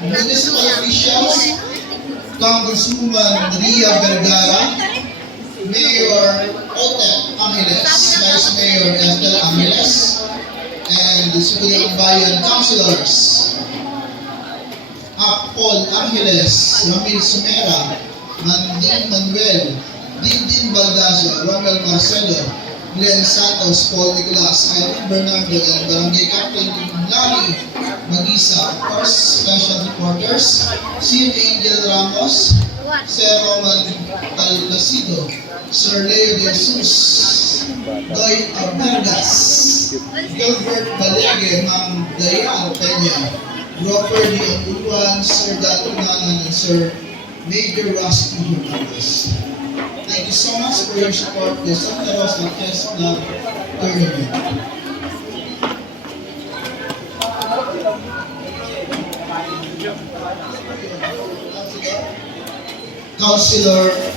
Municipal officials, Congresswoman Ria Vergara, Mayor Otep Angeles, Vice Mayor Ethel Angeles, and the Subiang Bayan Councilors, Paul Angeles, Ramil Sumera, Manding Manuel, Dindin Baldazo, Romel Marcelo, Glenn Santos, Paul Nicolas, Irene Bernardo, and Barangay Captain Larry Magisa. Of course, special reporters, Sir Angel Ramos, Sir Roman Talasido, Sir Leo De Jesus, Doy Arbergas, Gilbert Balegue, Ma'am Dayan Peña, Robert D. Anduan, Sir Datunanan, and Sir Major Rusty Hernandez. Thank you so much for your support of the Santa Rosa Chess Club Tournament. Councilor